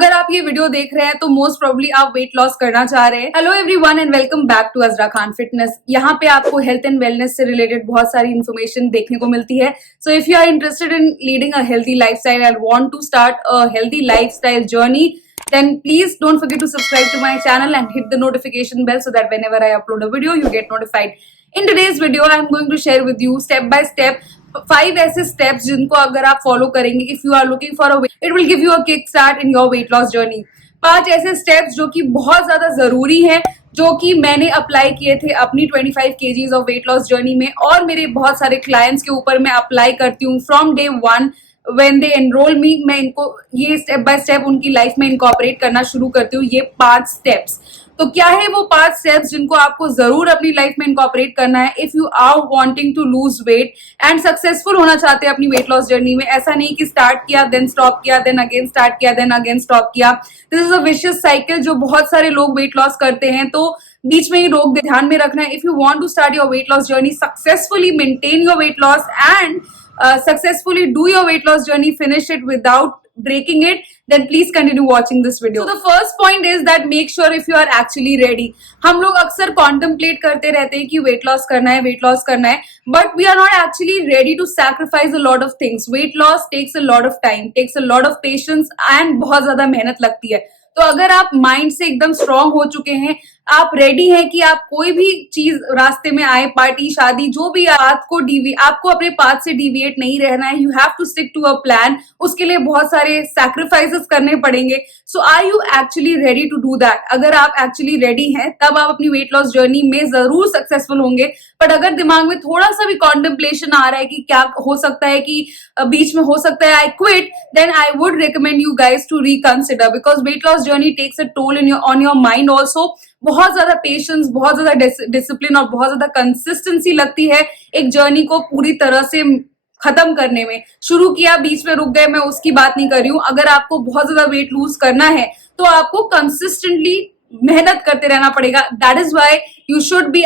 अगर आप ये वीडियो देख रहे हैं तो मोस्ट प्रोबेबली आप वेट लॉस करना चाह रहे हैं। Hello everyone and welcome back to Azra Khan fitness. यहाँ पे आपको हेल्थ एंड वेलनेस से रिलेटेड बहुत सारी इन्फॉर्मेशन देखने को मिलती है। So if you are interested in leading a healthy lifestyle and want to start a healthy lifestyle journey, then please don't forget to subscribe to my channel and hit the notification bell so that whenever I upload a video you get notified. In today's video I am going to share with you step by step 5 ऐसे steps जिनको अगर आप follow करेंगे, if you are looking for a way, it will give you a kick start in your weight loss journey. 5 ऐसे steps जो कि बहुत ज्यादा जरूरी हैं, जो कि मैंने अप्लाई किए थे अपनी 25 kgs of weight loss journey में, और मेरे बहुत सारे क्लाइंट्स के ऊपर मैं अप्लाई करती हूँ from day 1 when they enroll me। मैं इनको ये स्टेप बाय स्टेप उनकी लाइफ में इनकॉर्पोरेट करना शुरू करती हूँ। ये 5 स्टेप्स, तो क्या है वो 5 स्टेप्स जिनको आपको जरूर अपनी लाइफ में इनकॉर्पोरेट करना है if you are wanting to lose weight and successful होना चाहते हैं अपनी वेट लॉस जर्नी में। ऐसा नहीं कि स्टार्ट किया देन स्टॉप किया देन अगेन स्टार्ट किया देन अगेन स्टॉप किया। This is a vicious cycle जो बहुत सारे लोग वेट लॉस करते हैं, तो बीच में ही रोक दे। ध्यान में रखना है, if you want to start your weight loss journey successfully, maintain your weight loss and successfully do your weight loss journey, finish it without breaking it, then please continue watching this video. So the first point is that make sure if you are actually ready. हम लोग अक्सर contemplate करते रहते हैं कि weight loss करना है, weight loss करना है, but we are not actually ready to sacrifice a lot of things. Weight loss takes a lot of time, takes a lot of patience and बहुत ज्यादा मेहनत लगती है। तो अगर आप माइंड से एकदम स्ट्रांग हो चुके हैं, आप रेडी हैं कि आप कोई भी चीज रास्ते में आए, पार्टी शादी जो भी, आपको अपने पाथ से डिविएट नहीं रहना है। You have to stick to a plan. उसके लिए बहुत सारे सैक्रिफाइसेस करने पड़ेंगे। So are you actually ready to do that? अगर आप एक्चुअली रेडी हैं तब आप अपनी वेट लॉस जर्नी में जरूर सक्सेसफुल होंगे। बट अगर दिमाग में थोड़ा सा भी कॉन्टेम्पलेशन आ रहा है कि क्या हो सकता है, कि बीच में हो सकता है I quit, then I would recommend you guys to reconsider, because weight loss journey takes a toll on your mind also. बहुत ज्यादा पेशेंस, बहुत ज्यादा डिसिप्लिन और बहुत ज्यादा कंसिस्टेंसी लगती है एक जर्नी को पूरी तरह से खत्म करने में। शुरू किया, बीच में रुक गए, मैं उसकी बात नहीं कर रही हूँ। अगर आपको बहुत ज्यादा वेट लूज करना है तो आपको कंसिस्टेंटली मेहनत करते रहना पड़ेगा। That is why you should be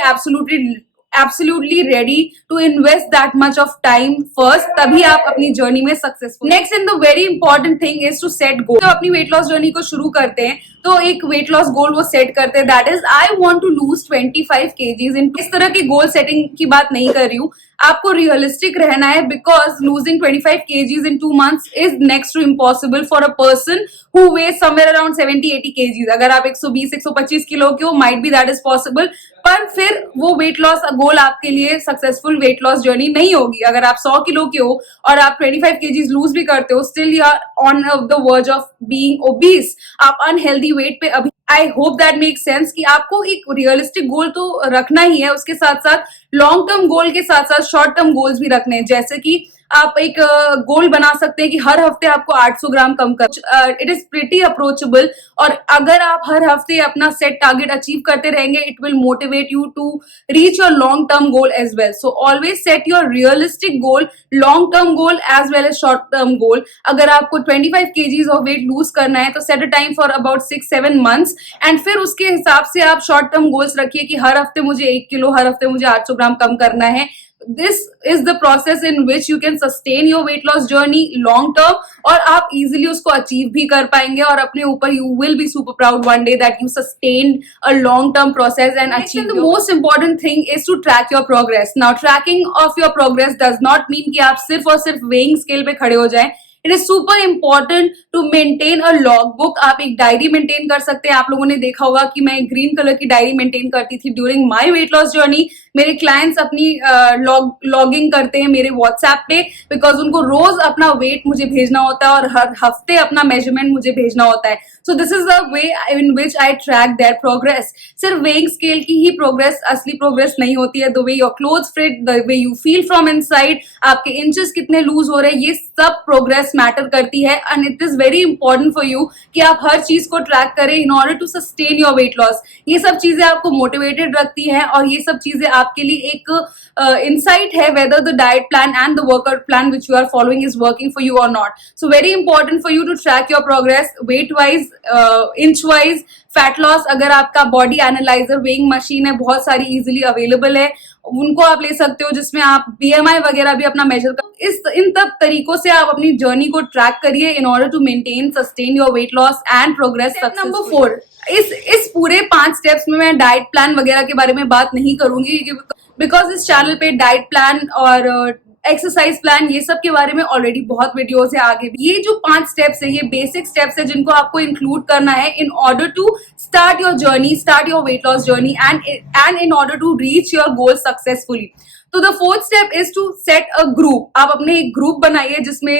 absolutely ready to invest that much of time first, तभी आप अपनी जर्नी में successful. Next and the very important thing is to set goal. तो अपनी वेट लॉस जर्नी को शुरू करते हैं तो एक वेट लॉस गोल वो सेट करते हैं, that is I want to lose 25 kgs। इस तरह की गोल सेटिंग की बात नहीं कर रही हूँ, आपको रियलिस्टिक रहना है, because losing 25 kgs in 2 months is next to impossible for a person who weighs somewhere around 70-80 kgs। अगर आप 120-125 किलो के हो, might be that is possible, पर फिर वो वेट लॉस गोल आपके लिए सक्सेसफुल वेट लॉस जर्नी नहीं होगी। अगर आप 100 किलो के हो और आप 25 kgs लूज भी करते हो, still you are on the verge of being obese, आप अनहेल्दी वेट पे अभी। I hope that make sense कि आपको एक रियलिस्टिक गोल तो रखना ही है, उसके साथ साथ लॉन्ग टर्म गोल के साथ साथ शॉर्ट टर्म गोल्स भी रखने हैं। जैसे कि आप एक गोल बना सकते हैं कि हर हफ्ते आपको 800 ग्राम कम कर। इट इज प्रिटी अप्रोचेबल, और अगर आप हर हफ्ते अपना सेट टारगेट अचीव करते रहेंगे, it will motivate you to reach your long term goal as well. So always set your realistic goal, long term goal as well as short term goal. अगर आपको 25 kgs of weight lose करना है तो set a time for about 6-7 months, and फिर उसके हिसाब से आप शॉर्ट टर्म गोल्स रखिए कि हर हफ्ते मुझे 1 किलो, हर हफ्ते मुझे 800 ग्राम कम करना है। This is the process in which you can sustain your weight loss journey long term, और आप easily उसको अचीव भी कर पाएंगे और अपने ऊपर you will be super proud one day that you sustained a long term process and achieved. The most important thing is to track your progress. Now tracking of your progress does not mean कि आप सिर्फ और सिर्फ weighing scale पे खड़े हो जाएं। It is super important to maintain a log book. आप एक डायरी मेंटेन कर सकते हैं। आप लोगों ने देखा होगा कि मैं ग्रीन कलर की डायरी मेंटेन करती थी during my weight loss journey. मेरे क्लाइंट्स अपनी लॉगिंग करते हैं मेरे व्हाट्सएप पे, बिकॉज उनको रोज अपना वेट मुझे भेजना होता है और हर हफ्ते अपना मेजरमेंट मुझे भेजना होता है। So this is the way in which I track their progress. सिर्फ वेइंग स्केल की ही प्रोग्रेस असली प्रोग्रेस नहीं होती है। The way your clothes fit, the way you feel from inside, आपके इंचेस कितने लूज हो रहे हैं, ये सब प्रोग्रेस मैटर करती है। And it is very important for you कि आप हर चीज को ट्रैक करें in order to sustain your weight loss. ये सब चीजें आपको मोटिवेटेड रखती हैं और ये सब चीजें आपके लिए एक insight है whether the diet plan and the workout plan which you are following is working for you or not. So very important for you to track your progress weight wise, inch wise, fat loss, अगर आपका body analyser weighing machine है, बहुत सारी easily available है, उनको आप ले सकते हो, जिसमें आप बीएमआई वगैरह भी अपना मेजर कर, इन सब तरीकों से आप अपनी जर्नी को ट्रैक करिए in order to maintain sustain your weight loss and progress. Number 4, इस पूरे 5 स्टेप्स में मैं डाइट प्लान वगैरह के बारे में बात नहीं करूंगी, बिकॉज इस चैनल पे डाइट प्लान और एक्सरसाइज प्लान ये सब के बारे में ऑलरेडी बहुत वीडियोस है आगे भी। ये जो 5 स्टेप्स है, ये बेसिक स्टेप्स है जिनको आपको इंक्लूड करना है in order to start your journey, start your weight loss journey and in order to reach your goal successfully. तो the 4th step is to set a group. आप अपने एक ग्रुप बनाइए जिसमें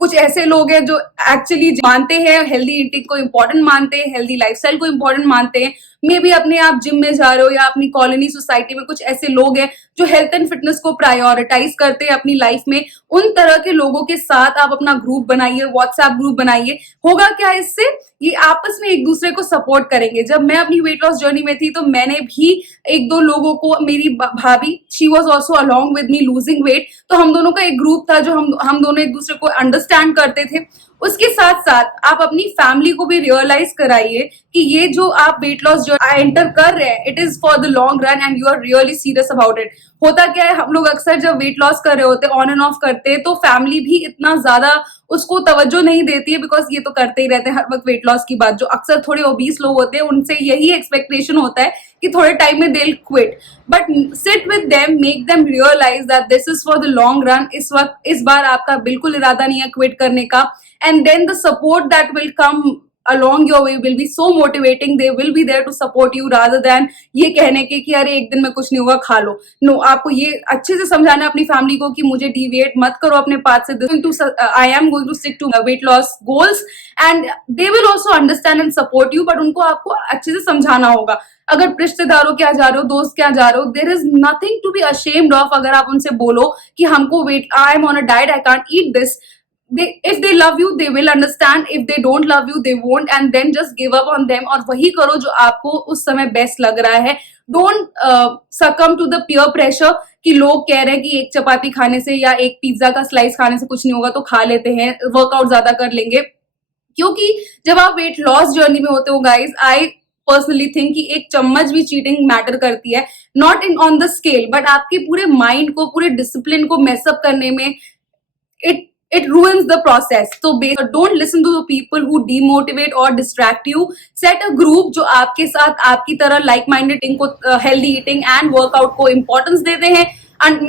कुछ ऐसे लोग हैं जो एक्चुअली मानते हैं हेल्दी ईटिंग को इंपॉर्टेंट मानते हैं, हेल्दी लाइफस्टाइल को इंपॉर्टेंट मानते हैं। मे बी अपने आप जिम में जा रहे हो या अपनी कॉलोनी सोसाइटी में कुछ ऐसे लोग हैं जो हेल्थ एंड फिटनेस को प्रायोरिटाइज करते हैं अपनी लाइफ में। उन तरह के लोगों के साथ आप अपना ग्रुप बनाइए, व्हाट्सएप ग्रुप बनाइए। होगा क्या इससे, ये आपस में एक दूसरे को सपोर्ट करेंगे। जब मैं अपनी वेट लॉस जर्नी में थी तो मैंने भी 1-2 लोगों को, मेरी भाभी she was also along with me losing weight, तो हम दोनों का एक ग्रुप था जो हम दोनों एक दूसरे को अंडरस्टैंड करते थे। उसके साथ साथ आप अपनी फैमिली को भी रियलाइज कराइए कि ये जो आप वेट लॉस जो एंटर कर रहे हैं, it is for the long run and you are really serious about it. होता क्या है, हम लोग अक्सर जब वेट लॉस कर रहे होते हैं, ऑन एंड ऑफ करते हैं, तो फैमिली भी इतना ज्यादा उसको तवज्जो नहीं देती है, बिकॉज ये तो करते ही रहते हैं हर वक्त वेट लॉस की बात। जो अक्सर थोड़े ओबीस लोग होते हैं उनसे यही एक्सपेक्टेशन होता है कि थोड़े टाइम में they will quit, but sit with them, make them realise that this is for the long run. इस बार आपका बिल्कुल इरादा नहीं है क्विट करने का, and then the support that will come along your way will be so motivating. They will be there to support you rather than ये कहने के कि अरे एक दिन में कुछ नहीं होगा खा लो। नो, आपको ये अच्छे से समझाना है अपनी फैमिली को कि मुझे डिविएट मत करो अपने पाथ से। I am going to stick to weight loss goals and they will also understand and support you, but उनको आपको अच्छे से समझाना होगा। अगर रिश्तेदारों क्या जा रहे हो, दोस्त क्या जा रहे हो, there is nothing to be ashamed of। अगर आप उनसे बोलो कि हमको I am on a diet, I can't eat this, if they love you they will understand, if they don't love you they won't, and then just give up on them और वही करो जो आपको उस समय बेस्ट लग रहा है। don't succumb to the peer pressure कि लोग कह रहे हैं कि एक चपाती खाने से या एक पिज्जा का स्लाइस खाने से कुछ नहीं होगा तो खा लेते हैं, वर्कआउट ज्यादा कर लेंगे। क्योंकि जब आप वेट लॉस जर्नी में होते हो गाइज, आई पर्सनली थिंक कि एक चम्मच भी चीटिंग मैटर करती है, not in on the scale, but आपके पूरे माइंड को, पूरे डिसिप्लिन को मेसअप करने में it ruins the process. So don't listen to the people who demotivate or distract you. Set a group जो आपके साथ आपकी तरह like minded को healthy eating and workout को importance देते हैं, and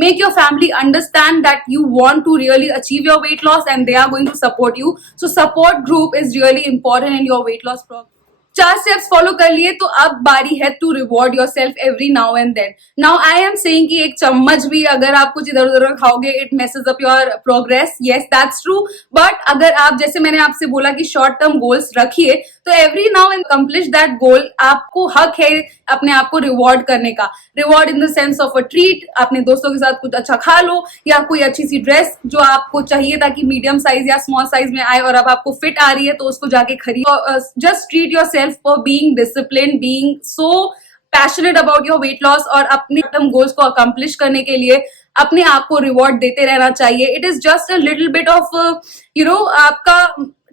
make your family understand that you want to really achieve your weight loss and they are going to support you. So support group is really important in your weight loss program. 4 steps follow कर लिए, तो अब बारी है to reward your self every now and then. Now I am saying कि एक चम्मच भी अगर आप कुछ इधर उधर खाओगे it messes up your progress, yes that's true, but अगर आप, जैसे मैंने आपसे बोला कि शॉर्ट टर्म गोल्स रखिए, तो every now and accomplish that goal, आपको हक है अपने आप को रिवॉर्ड करने का। Reward in the sense of a treat, अपने दोस्तों के साथ कुछ अच्छा खा लो, या कोई अच्छी सी ड्रेस जो आपको चाहिए ताकि मीडियम साइज या स्मॉल साइज में आए और अब आपको फिट आ रही है तो उसको जाके खरीदो। Just treat your self for being disciplined, being so passionate about your weight loss और अपने टर्म गोल्स को अकम्प्लिश करने के लिए अपने आप को रिवॉर्ड देते रहना चाहिए। It is just a little bit of आपका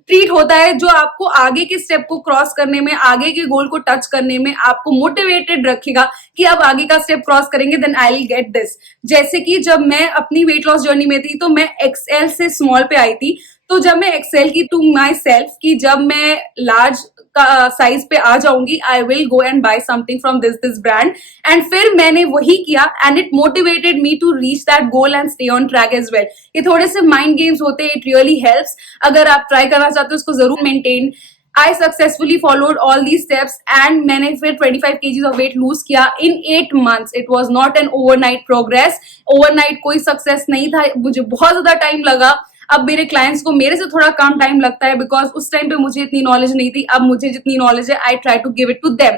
ट्रीट होता है जो आपको आगे के स्टेप को क्रॉस करने में, आगे के गोल को टच करने में आपको मोटिवेटेड रखेगा कि अब आगे का स्टेप क्रॉस करेंगे then I will get this. जैसे कि जब मैं अपनी वेट लॉस जर्नी में थी तो मैं एक्सएल से स्मॉल पे आई थी, तो जब मैं एक्सेल की टू माई सेल्फ की जब मैं लार्ज का साइज पे आ जाऊंगी, I will go and buy something from this brand, and फिर मैंने वही किया and it motivated me to reach that goal and stay on track as well. ये थोड़े से माइंड गेम्स होते हैं, इट रियली हेल्प्स। अगर आप ट्राई करना चाहते हो उसको जरूर maintain. I successfully followed all these steps and मैंने फिर 25 kgs of weight lose किया in 8 months. It was not an overnight progress. Overnight कोई सक्सेस नहीं था, मुझे बहुत ज्यादा टाइम लगा। अब मेरे क्लाइंट्स को मेरे से थोड़ा कम टाइम लगता है बिकॉज उस टाइम पे मुझे इतनी नॉलेज नहीं थी। अब मुझे जितनी नॉलेज है I try to give it to them.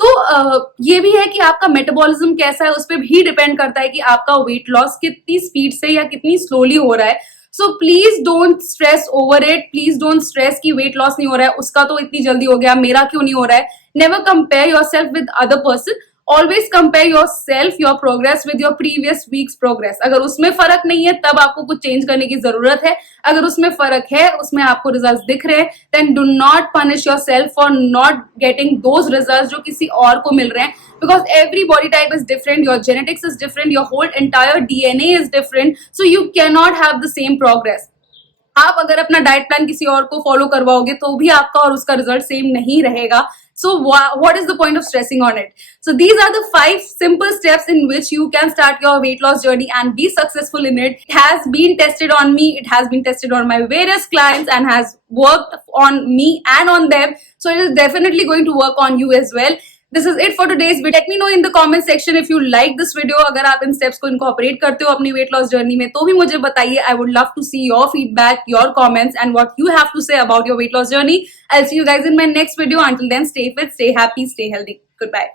तो ये भी है कि आपका मेटाबॉलिज्म कैसा है, उस पर भी डिपेंड करता है कि आपका वेट लॉस कितनी स्पीड से या कितनी स्लोली हो रहा है। So please don't stress over it, please don't stress कि वेट लॉस नहीं हो रहा है, उसका तो इतनी जल्दी हो गया, मेरा क्यों नहीं हो रहा है। Never compare your self with other person. Always compare your self, your progress with your previous weeks progress. अगर उसमें फर्क नहीं है तब आपको कुछ चेंज करने की जरूरत है। अगर उसमें फर्क है, उसमें आपको रिजल्ट दिख रहे हैं, then do not punish your self for not getting those result जो किसी और को मिल रहे हैं, because every body type is different, your genetics is different, your whole entire DNA is different, so you can not have the same progress. आप अगर अपना डाइट प्लान किसी और को फॉलो करवाओगे तो भी आपका और उसका रिजल्ट सेम नहीं रहेगा। So what is the point of stressing on it? So these are the 5 simple steps in which you can start your weight loss journey and be successful in it. It has been tested on me, it has been tested on my various clients and has worked on me and on them. So it is definitely going to work on you as well. This is it for today's video. Let me know in the comment section if you like this video. अगर आप इन steps को incorporate करते हो अपनी weight loss journey में तो भी मुझे बताइए. I would love to see your feedback, your comments and what you have to say about your weight loss journey. I'll see you guys in my next video. Until then, stay fit, stay happy, stay healthy. Goodbye.